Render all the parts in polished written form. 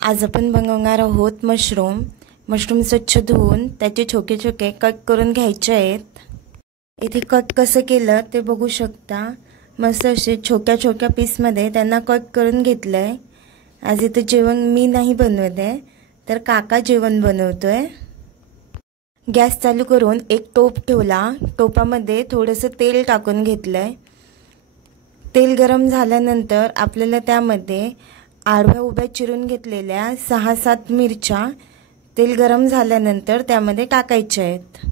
आज आपण बनवणार आहोत मशरूम स्वच्छ धुवून त्याचे छोटे छोटे कट करून घ्यायचे आहेत। इथे कट कसं केलं ते बघू शकता। मस्त असे छोट्या छोट्या पीसमध्ये त्यांना कट करून घेतलंय। आज इथे जेवण मी नाही बनवत आहे, तर काका जेवण बनवतोय। गॅस चालू करून एक टोप ठेवला। टोपामध्ये थोडंसं तेल टाकून घेतलंय। तेल गरम झाल्यानंतर आपल्याला त्यामध्ये आडव्या उभ्या चिरून घेतलेल्या 6-7 मिरच्या तेल गरम झाल्यानंतर त्यामध्ये टाकायच्या आहेत।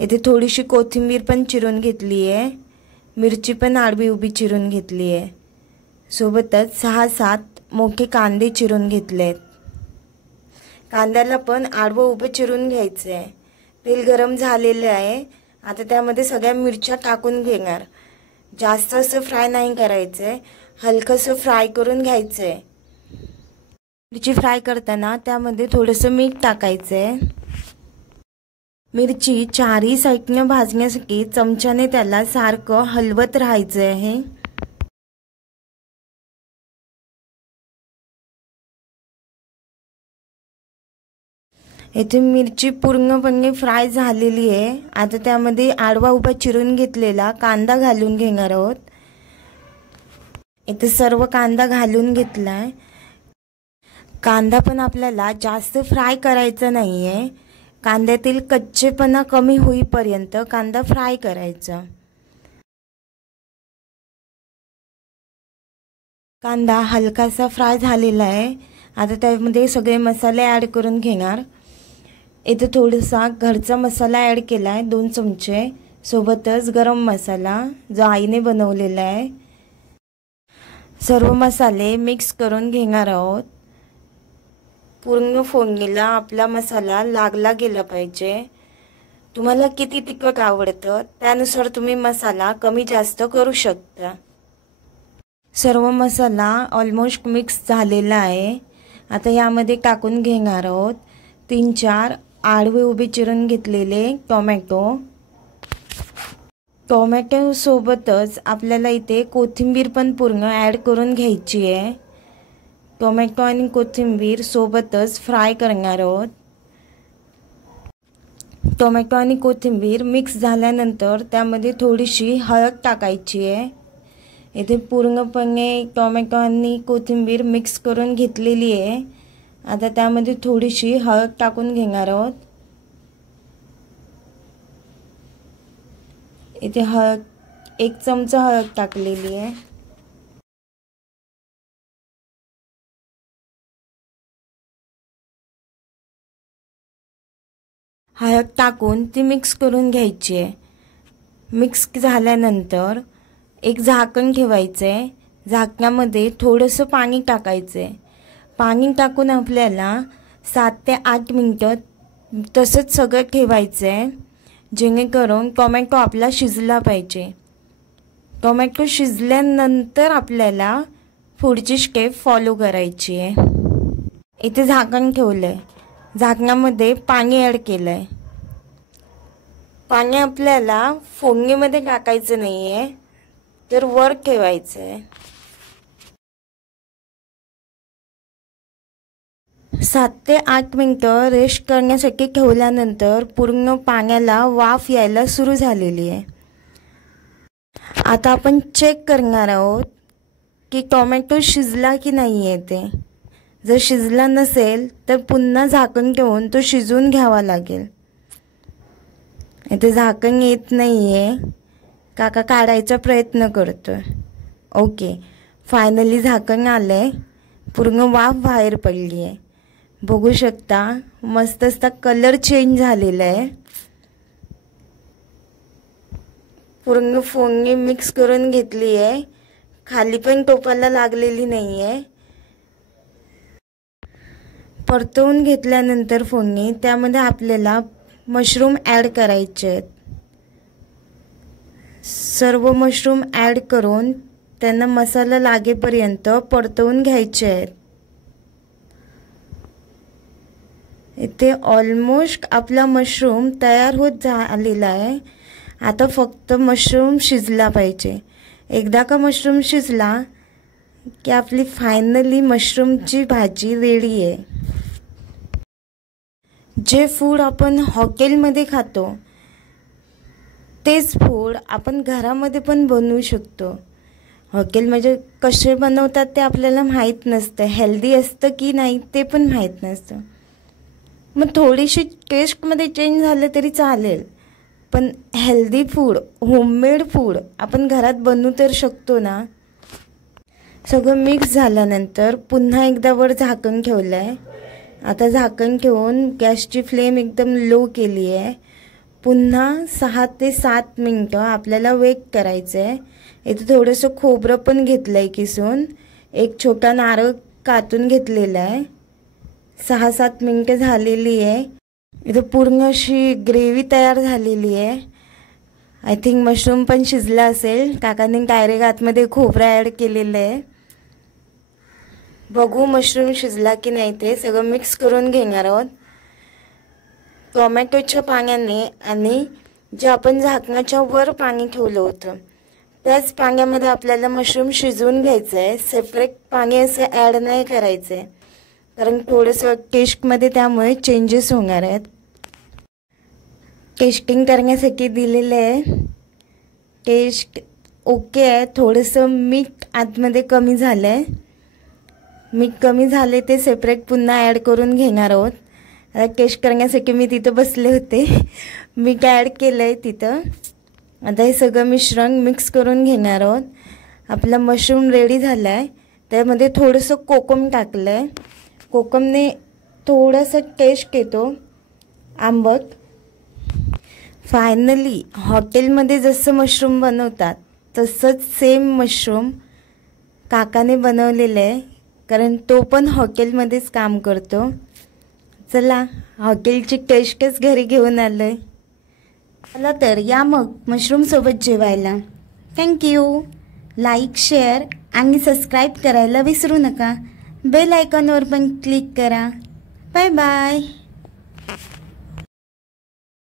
इथे थोडीशी कोथिंबीर पण चिरून घेतली आहे। मिरची पण आडवी उभी चिरून घेतली आहे। सोबतच 6-7 मोठे कांदे चिरून घेतलेत। कांद्याला पण आडवं उभं चिरून घ्यायचं आहे। तेल गरम झालेलं आहे। आता त्यामध्ये सगळ्या मिरच्या टाकून घेणार। जास्त असं फ्राय नाही करायचंय, हलकंसं फ्राय करून घ्यायचंय। मिरची फ्राय करताना त्यामध्ये थोडंसं मीठ टाकायचंय। मिरची चारही साईडने भाजण्यासाठी चमच्याने त्याला सारखं हलवत राहायचं आहे। इथे मिरची पूर्णपणे फ्राय झालेली आहे। आता त्यामध्ये आडवा उभा चिरून घेतलेला कांदा घालून घेणार आहोत। इथे सर्व कांदा घालून घेतलाय। कांदा पण आपल्याला जास्त फ्राय करायचा नाहीये। कांद्यातील कच्चेपणा कमी होईपर्यंत कांदा फ्राय करायचा। कांदा हलकासा फ्राय झालेला आहे। आता त्यामध्ये सगळे मसाले ॲड करून घेणार। इथे थोडासा घरचा मसाला ॲड केलाय 2 चमचे, सोबतच गरम मसाला जो आईने बनवलेला आहे। सर्व मसाले मिक्स करून घेणार आहोत। पूर्ण फोडणीला आपला मसाला लागला गेला पाहिजे। तुम्हाला किती तिखट आवडतं त्यानुसार तुम्ही मसाला कमी जास्त करू शकता। सर्व मसाला ऑलमोस्ट मिक्स झालेला आहे। आता यामध्ये टाकून घेणार आहोत 3-4 आडवे उभे चिरून घेतलेले टोमॅटो सोबतच आपल्याला इथे कोथिंबीर पण पूर्ण ॲड करून घ्यायची आहे। टोमॅटो आणि कोथिंबीर सोबतच फ्राय करणार आहोत। टोमॅटो आणि कोथिंबीर मिक्स झाल्यानंतर त्यामध्ये थोडीशी हळद टाकायची आहे। इथे पूर्णपणे टोमॅटो आणि कोथिंबीर मिक्स करून घेतलेली आहे। आता त्यामध्ये थोडीशी हळद टाकून घेणार आहोत। इथे 1 चमचा हळद टाकलेली आहे। हळद टाकून ती मिक्स करून घ्यायची आहे। मिक्स झाल्यानंतर एक झाकण ठेवायचंय। झाकणामध्ये थोडंसं पाणी टाकायचंय। पाणी टाकून आपल्याला 7 ते 8 मिनिटं तसंच सगळं ठेवायचंय, जेणेकरून टोमॅटो आपला शिजला पाहिजे। टोमॅटो शिजल्यानंतर आपल्याला पुढची स्टेप फॉलो करायची आहे। इथे झाकण ठेवलंय। झाकणामध्ये पाणी ॲड केलंय। पाणी आपल्याला फोडणीमध्ये टाकायचं नाहीये, तर वर ठेवायचंय। 7 ते 8 मिनिटं रेस्ट करण्यासाठी ठेवल्यानंतर पूर्ण पाण्याला वाफ यायला सुरू झालेली आहे। आता आपण चेक करणार आहोत की टोमॅटो शिजला की नाही आहे ते। जर शिजला नसेल तर पुन्हा झाकण ठेवून तो शिजवून घ्यावा लागेल। इथे झाकण येत नाहीये, काका काढायचा प्रयत्न करतोय। ओके, फायनली झाकण आलंय। पूर्ण वाफ बाहेर पडली आहे। बघू शकता मस्त असा कलर चेंज झालेला आहे। पूर्ण फोडणी मिक्स करून घेतली आहे। खाली पण टोपाला लागलेली नाही आहे। परतवून घेतल्यानंतर फोडणी त्यामध्ये आपल्याला मशरूम ॲड करायचे आहेत। सर्व मशरूम ॲड करून त्यांना मसाला लागेपर्यंत परतवून घ्यायचे आहेत। इथे ऑलमोस्ट आपला मशरूम तयार होत झालेला आहे। आता फक्त मशरूम शिजला पाहिजे। एकदा का मशरूम शिजला की आपली फायनली मशरूमची भाजी रेडी आहे. जे फूड आपण हॉटेलमध्ये खातो तेच फूड आपण घरामध्ये पण बनवू शकतो. हॉटेलमध्ये कसे बनवतात ते आपल्याला माहीत नसतं, हेल्दी असतं की नाही ते पण माहीत नसतं. मग थोडीशी टेस्टमध्ये चेंज झालं तरी चालेल, पण हेल्दी फूड, होममेड फूड आपण घरात बनवू तर शकतो ना. सगळं मिक्स झाल्यानंतर पुन्हा एकदा वर झाकण ठेवलं आहे. आता झाकण ठेवून गॅसची फ्लेम एकदम लो केली आहे. पुन्हा 6 ते 7 मिनटं आपल्याला वेट करायचं आहे. इथे थोडंसं खोबरं पण घेतलं आहे किसून, एक छोटा नारळ कातून घेतलेला आहे. 6-7 मिनटं झालेली आहे. इथं पूर्ण अशी ग्रेव्ही तयार झालेली आहे. आय थिंक मशरूम पण शिजला असेल. काकांनी डायरेक्ट आतमध्ये खोबरं ॲड केलेलं आहे. बघू मशरूम शिजला की नाही ते. सगळं मिक्स करून घेणार आहोत टोमॅटोच्या पाण्याने, आणि जे आपण झाकणाच्या वर पाणी ठेवलं होतं त्याच पाण्यामध्ये आपल्याला मशरूम शिजवून घ्यायचं आहे. सेपरेट पाणी असं ॲड नाही करायचं आहे, कारण थोडंसं टेस्टमध्ये त्यामुळे चेंजेस होणार आहेत. टेस्टिंग करण्यासाठी दिलेलं आहे. टेस्ट ओके आहे. थोडंसं मीठ आतमध्ये कमी झालं आहे. मीठ कमी झाले ते सेपरेट पुन्हा ॲड करून घेणार आहोत. आता टेस्ट करण्यासाठी मी तिथं बसले होते. मीठ ॲड केलं आहे तिथं. आता हे सगळं मिश्रण मिक्स करून घेणार आहोत. आपला मशरूम रेडी झाला आहे. त्यामध्ये थोडंसं कोकम टाकलं आहे. कोकमने थोडंसं टेस्ट येतो आंबट. फायनली हॉटेलमध्ये जसं मशरूम बनवतात तसंच सेम मशरूम काकाने बनवलेलं आहे, कारण तो पण हॉटेलमध्येच काम करतो. चला, हॉटेलची टेस्टच घरी घेऊन आलो आहे. चला तर या मग मशरूमसोबत जेवायला. थँक्यू. लाईक, शेअर आणि सबस्क्राईब करायला विसरू नका. बेल आयकॉनवर पण क्लिक करा. Bye bye.